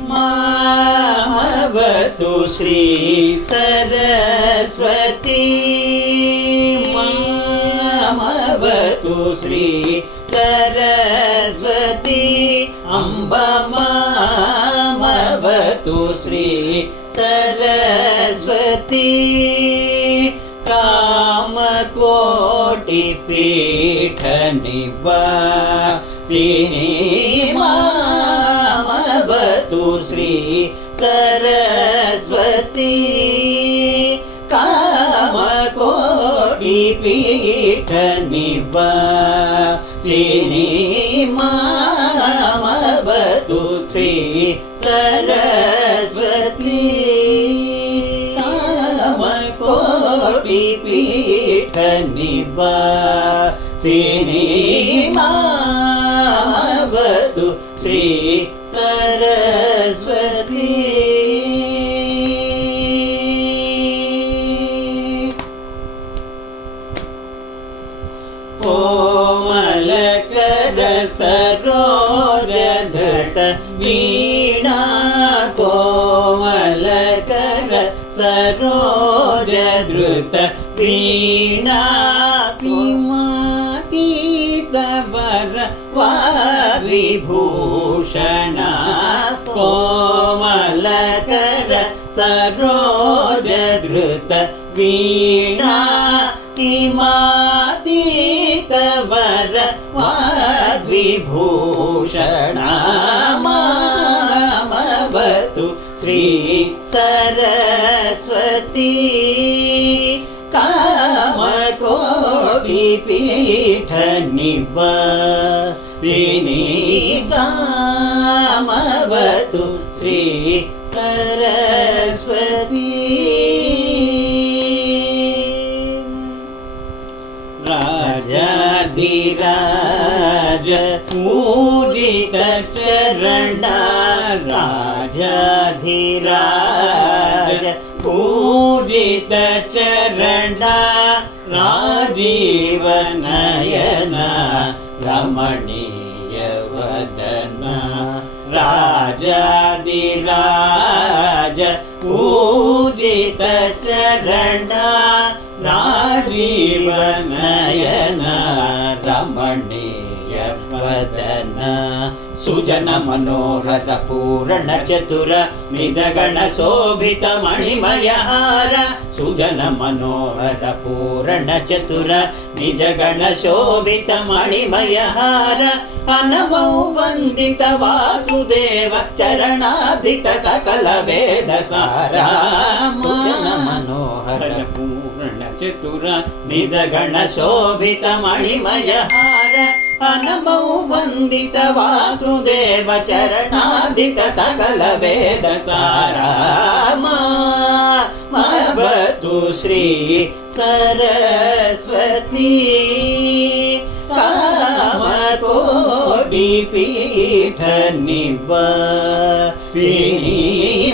मामवतु श्री सरस्वती मामवतु श्री सरस्वती अम्ब मामवतु श्री सरस्वती कामकोटिपीठनिवासिनी मामवतु श्री सरस्वती कामकोटिपीठनिवासिनी मामवतु श्री सरस्वती कामकोटिपीठनिवासिनी मामवतु श्री सरस्वती कोमलकर सरोजधृत वीणा कोमलकर सरोजधृत वीणा किमातीतवर वाविभूषणा कोमलकर सरोजधृत वीणा किमातीतवर वाग्विभूषणा मामवतु श्री सरस्वती कामकोटिपीठनिवासिनी कामवतु श्री सरस्वती राजाधिराज पूजित चरणा राजाधिराज पूजित चरणा राजीव नयना रमणीय वदना राजाधिराज पूजित चरणा राजीव नयना रमणीय वदना सुजन मनोहर पूर्ण चतुर निजगण शोभित मणिमय हार सुजन मनोहर पूर्ण चतुर निजगण शोभित मणिमय हार अनमौ वंदित वासुदेव चरणादित सकल वेद सारा सुजन मनोहर पूर्ण चतुर निजगण शोभित मणिमय हार अनमौ वंदित वासुदेव चरणादित सकल वेद सारा मामवतु श्री सरस्वती कामकोटिपीठनिवासिनी